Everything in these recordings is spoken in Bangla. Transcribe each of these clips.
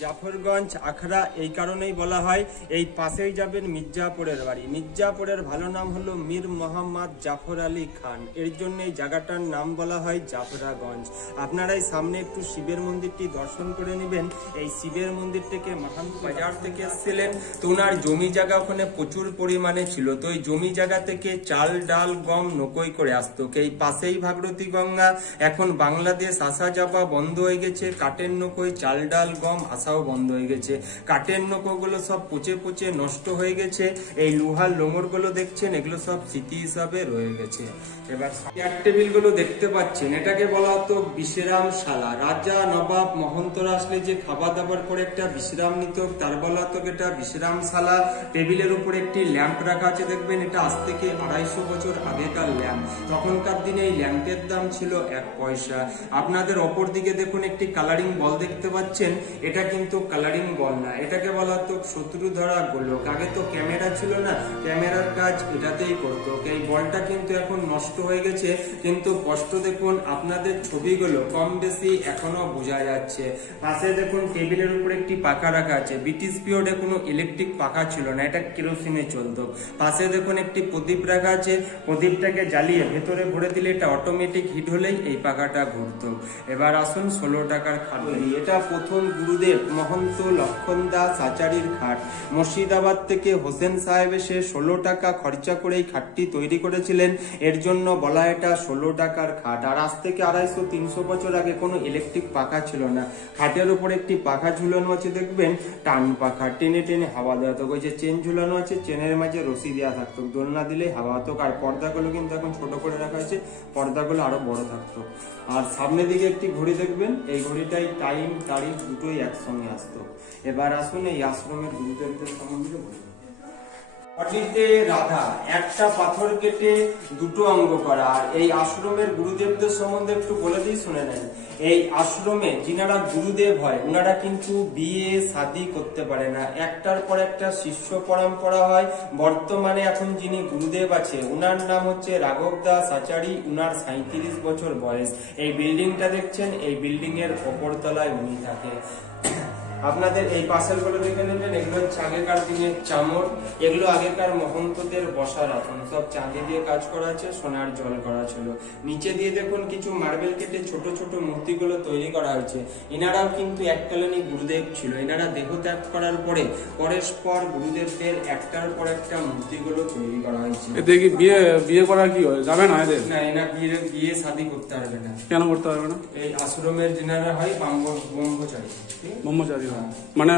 জাফরগঞ্জ আখড়া এই কারণেই বলা হয়, এই পাশেই যাবেন মির্জাপুরের বাড়ি। মির্জাপুরের ভালো নাম হলো মীর মোহাম্মদ জাফর আলী খান, এর জন্য এই জায়গাটার নাম বলা হয় জাফরাগঞ্জ। আপনারা এই সামনে একটু শিবের মন্দিরটি দর্শন করে নেবেন। এই শিবের মন্দির থেকে মাহান্ত বাজার থেকে এসেছিলেন, তো ওনার জমি জায়গা ওখানে প্রচুর পরিমাণে ছিল, তো এই জমি জায়গা থেকে চাল ডাল গম নকই করে আসতো। এই পাশেই ভাগীরথী গঙ্গা, এখন বাংলাদেশ আসা যাওয়া বন্ধ হয়ে গেছে, কাঠের নৌকোয় চাল ডাল গম আসাও বন্ধ হয়ে গেছে। কাঠের নৌকোগুলো সব পচে পচে নষ্ট হয়ে গেছে। এই লোহার লোঙর গুলো দেখছেন, এগুলো সব স্মৃতি হিসাবে রয়ে গেছে। এবার চেয়ার টেবিল গুলো দেখতে পাচ্ছেন, এটাকে বলা হতো বিশ্রামশালা। রাজা নবাব মহন্তরা আসলে যে খাবার দাবার করে একটা বিশ্রাম নিত, তার বলা হতো এটা বিশ্রামশালা। টেবিলের উপরে একটি ল্যাম্প রাখা আছে, দেখবেন এটা আজ থেকে 250 বছর আগেকার ল্যাম্প। তখনকার দিনে এই ল্যাম্পের দাম ছিল 1 পয়সা। আপনাদের অপর দিকে দেখুন একটি কালারিং বল দেখতে পাচ্ছেন, এটা কিন্তু কালারিং বল না, এটাকে বলা হতো শত্রু ধরা গোলক। আগে তো ক্যামেরা ছিল না, ক্যামেরার কাজ এটাতেই করতো। এই বলটা কিন্তু এখন নষ্ট হয়ে গেছে, কিন্তু কষ্ট দেখুন আপনাদের ছবিগুলো কম বেশি এখনো বোঝা যাচ্ছে। পাশে দেখুন টেবিলের উপর একটি পাখা রাখা আছে। ব্রিটিশ পিরিয়ডে কোনো ইলেকট্রিক পাখা ছিল না, এটা কেরোসিনে চলতো। পাশে দেখুন একটি প্রদীপ রাখা আছে, প্রদীপটাকে জ্বালিয়ে ভেতরে ভরে দিলে এটা অটোমেটিক হিট হলেই এই পাখাটা ঘুরতো। এবার আসুন 16 টাকার খাট। এটা প্রথম গুরুদেব মহন্ত লক্ষণ দাস আচার্যের খাট। মুর্শিদাবাদ থেকে হোসেন সাহেব এসে 16 টাকা খরচা করে এই খাটটি তৈরি করেছিলেন, এর জন্য বলা এটা 16 টাকার খাট। আর আজ থেকে 250-300 বছর আগে কোনো ইলেকট্রিক পাখা ছিল না। খাটের উপর একটি পাখা ঝুলানো আছে, দেখবেন টান পাখা, টেনে টেনে হাওয়া দেওয়া হতো। ওই যে চেন ঝুলানো আছে, চেনের মাঝে রশি দেওয়া থাকতো, দোলনা দিলেই হাওয়া হতো। আর পর্দাগুলো কিন্তু এখন ছোট করে রাখা হয়েছে, পর্দাগুলো আরো বড় থাকতো। আর সামনের দিকে একটি ঘড়ি দেখবেন, এই ঘড়িটাই টাইম তারিখ দুটোই একসঙ্গে আসতো। এবার আসুন এই আশ্রমের গুরুদেবদের সম্বন্ধে বলুন। রাধা একটা পাথর কেটে দুটো অঙ্গ করা। আর এই আশ্রমের গুরুদেবদের সম্বন্ধে একটু বলে দিই, শুনে নেন। এই আশ্রমে যিনারা গুরুদেব হয়, ওনারা কিন্তু বিয়ে শাদী করতে পারে না, একটার পর একটা শিষ্য পরম্পরা হয়। বর্তমানে এখন যিনি গুরুদেব আছে, ওনার নাম হচ্ছে রাঘব দাস আচার্য, ওনার 37 বছর বয়স। এই বিল্ডিংটা দেখছেন, এই বিল্ডিং এর ওপর তলায় উনি থাকে। আপনাদের এই পাশের গুলো দেখে নেবেন, এগুলো হচ্ছে আগেকার দিনের চামড়, এগুলো আগেকার মহন্তদের বসার আসন, সব চাঁদি দিয়ে কাজ করা আছে, সোনার জল করা ছিল। নিচে দিয়ে দেখুন কিছু মার্বেল কেটে ছোট ছোট মূর্তিগুলো তৈরি করা হয়েছে। এনারাও কিন্তু এককালীন গুরুদেব ছিল। এনারা দেহ ত্যাগ করার পরে পরস্পর গুরুদেবদের একটার পর একটা মূর্তিগুলো তৈরি করা হয়েছে। এতে কি বিয়ে করা কি হয়, যাবে না এদের? না, এনা বিয়ে শাদী করতে পারবে না। কেন করতে পারবে না? এই আশ্রমের যিনারা হয় ব্রহ্মচারী। ব্রহ্মচারী হয় মানে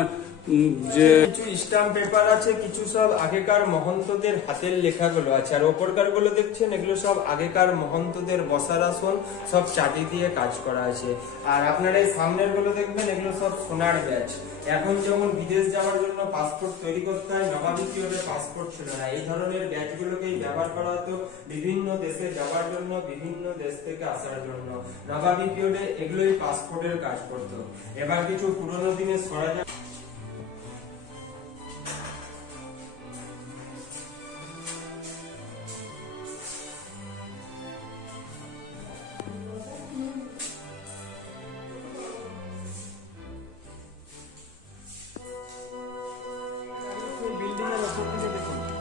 যে কিছু স্ট্যাম্প পেপার আছে, কিছু সব আগেকার মহন্তদের হাতের লেখাগুলো আছে। আর ওপরকার গুলো দেখছেন, এগুলো সব আগেকার মহন্তদের বসার আসন, সব চাঁদি দিয়ে কাজ করা আছে। আর আপনারা এই সামনের গুলো দেখবেন, এগুলো সব সোনার ব্যাচ। এখন যেমন বিদেশ যাওয়ার জন্য পাসপোর্ট তৈরি করতে হয়, নবাবী পিরিয়ডে পাসপোর্ট ছিল না, এই ধরনের ব্যাচ গুলোকেই ব্যবহার করা হতো বিভিন্ন দেশে যাওয়ার জন্য, বিভিন্ন দেশ থেকে আসার জন্য। নবাবী পিরিয়ডে এগুলোই পাসপোর্টের কাজ করতো। এবার কিছু পুরোনো দিনের সরঞ্জাম।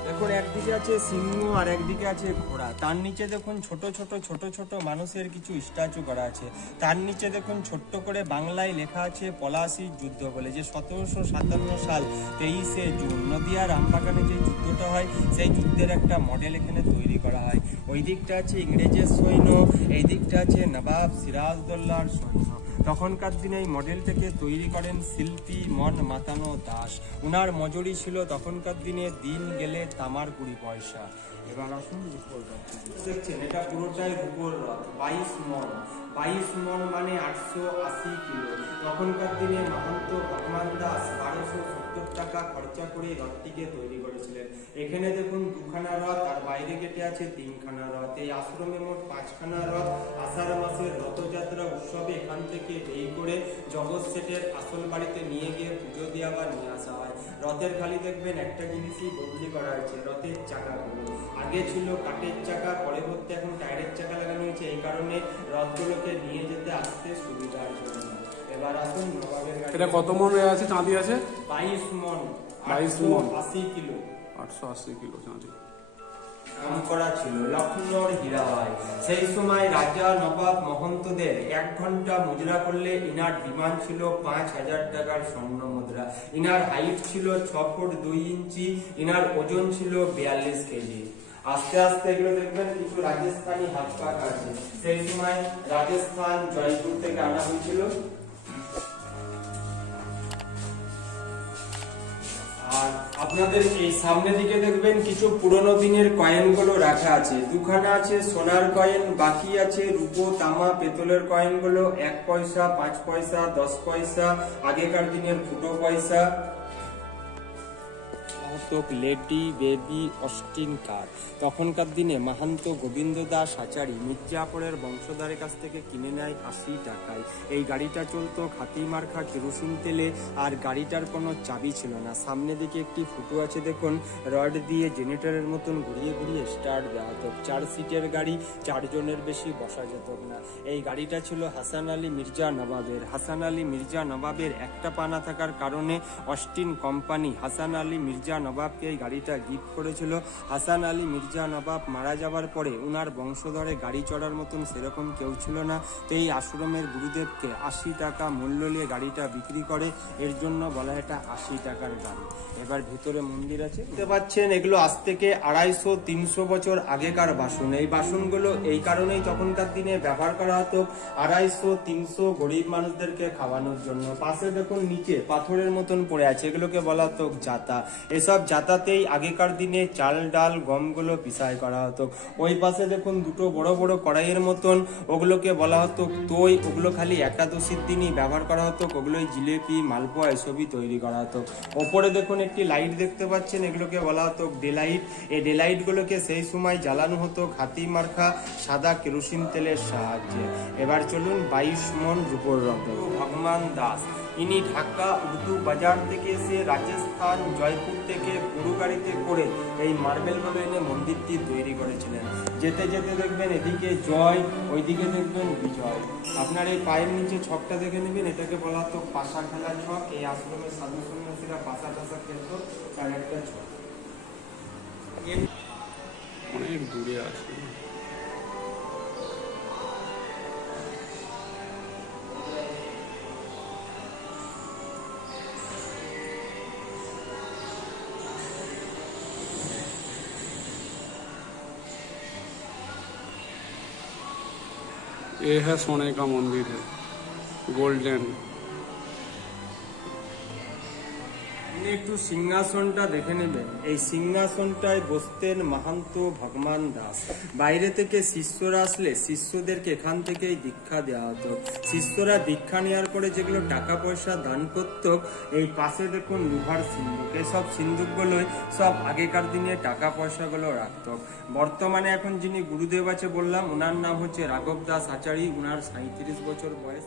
দেখুন একদিকে আছে সিংহ আর একদিকে আছে ঘোড়া, তার নিচে দেখুন ছোট ছোট মানুষের কিছু স্ট্যাচু করা আছে। তার নিচে দেখুন ছোট্ট করে বাংলায় লেখা আছে পলাশীর যুদ্ধ বলে, যে 1757 সাল 23শে জুন নদিয়ার আমবাগানে যে যুদ্ধটা হয়, সেই যুদ্ধের একটা মডেল এখানে তৈরি করা হয়। ওই দিকটা আছে ইংরেজের সৈন্য, এই দিকটা আছে নবাব সিরাজদৌল্লার সৈন্য। তখনকার দিনে এই মডেলটাকে তৈরি করেন শিল্পী মন মাতানো দাস। উনার মজুরি ছিল তখনকার দিনে দিন গেলে তামার 20 পয়সা। এবার আসুন রূপোর রথ দেখছেন, এটা পুরোটাই রূপোর রথ। 22 মণ, 22 মণ মানে 880 কিলো। তখনকার দিনে মহন্ত ভগবান দাস 1270 টাকা খরচা করে রথটিকে তৈরি করেছিলেন। এখানে দেখুন 2খানা রথ, আর বাইরে গেটে আছে 3খানা রথ। এই আশ্রমে মোট 5খানা রথ। আষাঢ় মাসের রথযাত্রা উৎসবে এখান থেকে এই করে জগৎ শেঠের আসল বাড়িতে নিয়ে গিয়ে পুজো দিয়ে আবার নিয়ে আসা হয়। রথের খালি দেখবেন একটা জিনিসই বদলি করা হয়েছে, রথের চাকাগুলো। আগে ছিল কাঠের চাকা, পরবর্তী এখন টায়ারের চাকা লাগানো হয়েছে, এই কারণে রথগুলোকে নিয়ে যেতে আসতে সুবিধার জন্য। এবার আসুন নবাবের গাড়ি। এটা কত মন আছে চাঁদি আছে? 22 মন, 22 মণ। 80 কিলো 880 কিলো চাঁদি। নাম করা ছিল লখনৌর হীরাবাই। সেই সময় রাজা নবাব মহন্তদের 1 ঘন্টা মুদ্রা করলে ইনার ডিমান্ড ছিল 5000 টাকার স্বর্ণ মুদ্রা। ইনার হাইট ছিল 6 ফুট 2 ইঞ্চি, ইনার ওজন ছিল 42 কেজি। আস্তে আস্তে এগুলো দেখবেন কিছু রাজস্থানী হাত পাখা আছে, সেই সময় রাজস্থান জয়পুর থেকে আনা হয়েছিল। আর আপনাদের এই সামনে দিকে দেখবেন কিছু পুরনো দিনের কয়েনগুলো রাখা আছে। দুখানা আছে সোনার কয়েন, বাকি আছে রূপো, তামা, পেতলের কয়েনগুলো 1 পয়সা, 5 পয়সা, 10 পয়সা, আগেকার দিনের ফুটো পয়সা। লেডি বেবি অস্টিন কার তখনকার দিনে মাহান্ত গোবিন্দ দাস আচারী মির্জাপুরের বংশধরের কাছ থেকে কিনে নেয় 80 টাকায়। এই গাড়িটা চলতো খাতি মার্কা কেরোসিন তেলে, আর গাড়িটার কোনো চাবি ছিল না। সামনে দিকে একটি ফুটো আছে দেখুন, রড দিয়ে জেনারেটরের মতন ঘুরিয়ে ঘুরিয়ে স্টার্ট দেওয়া হতো। 4 সিটের গাড়ি, 4 জনের বেশি বসা যেত না। এই গাড়িটা ছিল হাসান আলী মির্জা নবাবের। হাসান আলী মির্জা নবাবের একটা পানা থাকার কারণে অস্টিন কোম্পানি হাসান আলী মির্জা নবাবকে এই গাড়িটা গিফট করেছিল। হাসান আলী মির্জা নবাব মারা যাবার পরে উনার বংশধরে গাড়ি চড়ার মতন সেরকম কেউ ছিল না, তো এই আশ্রমের গুরুদেবকে 80 টাকা মূল্য নিয়ে গাড়িটা বিক্রি করে, এর জন্য বলা এটা 80 টাকার গাড়ি। এবার ভিতরে মন্দির আছে দেখতে পাচ্ছেন, এগুলো আজ থেকে 250-300 বছর আগেকার বাসন। এই বাসনগুলো এই কারণেই তখনকার দিনে ব্যবহার করা হতো 250-300 গরিব মানুষদেরকে খাওয়ানোর জন্য। পাশে দেখুন নিচে পাথরের মতন পড়ে আছে, এগুলোকে বলা হতো জাতা। এসব জাতাতেই আগেকার দিনে চাল ডাল গমগুলো পিসাই করা হতো। ওই পাশে দেখুন দুটো বড় বড় কড়াইয়ের মতন, ওগুলোকে বলা হতো তৈ। ওগুলো খালি একাদশীর দিনই ব্যবহার করা হতো, ওগুলোই জিলেপি মালপোয়া এসবই তৈরি করা হতো। ওপরে দেখুন একটি লাইট দেখতে পাচ্ছেন, এগুলোকে বলা হতো ডেলাইট। এই ডেলাইট গুলোকে সেই সময় জ্বালানো হতো খাতি মার্কা সাদা কেরোসিন তেলের সাহায্যে। এবার চলুন 22 মণ রূপোর রত্ন। ভগবান দাস ইনি ঢাকা উর্দু বাজার থেকে এসে রাজস্থান জয়পুর থেকে গরু গাড়িতে করে এই মার্বেলগুলো এনে মন্দিরটি তৈরি করেছিলেন। যেতে যেতে দেখবেন এদিকে জয়, ওইদিকে দেখবেন বিজয়। আপনার এই পায়ের নিচে ছকটা দেখে নেবেন, এটাকে বলা হতো পাশা খেলা ছক। এই আশ্রমের সাধু সন্ন্যাসীরা পাশা টাশা খেলতো, তার একটা ছক। অনেক দূরে আছে। ये है सोने का मंदिर है, गोल्डन। একটু সিংহাসনটা দেখে নেবেন। এই সিংহাসনটায় বসতেন মাহান্ত ভগবান দাস। বাইরে থেকে শিষ্যরা আসলে শিষ্যদেরকে এখান থেকেই দীক্ষা দেওয়া হতো। শিষ্যরা দীক্ষা নেওয়ার পরে যেগুলো টাকা পয়সা দান করত, এই পাশে দেখুন লোহার সিন্ধুক। এসব সিন্ধুকগুলোই সব আগেকার দিনে টাকা পয়সাগুলো রাখত। বর্তমানে এখন যিনি গুরুদেব আছে বললাম, ওনার নাম হচ্ছে রাঘব দাস আচারী। ওনার 37 বছর বয়স।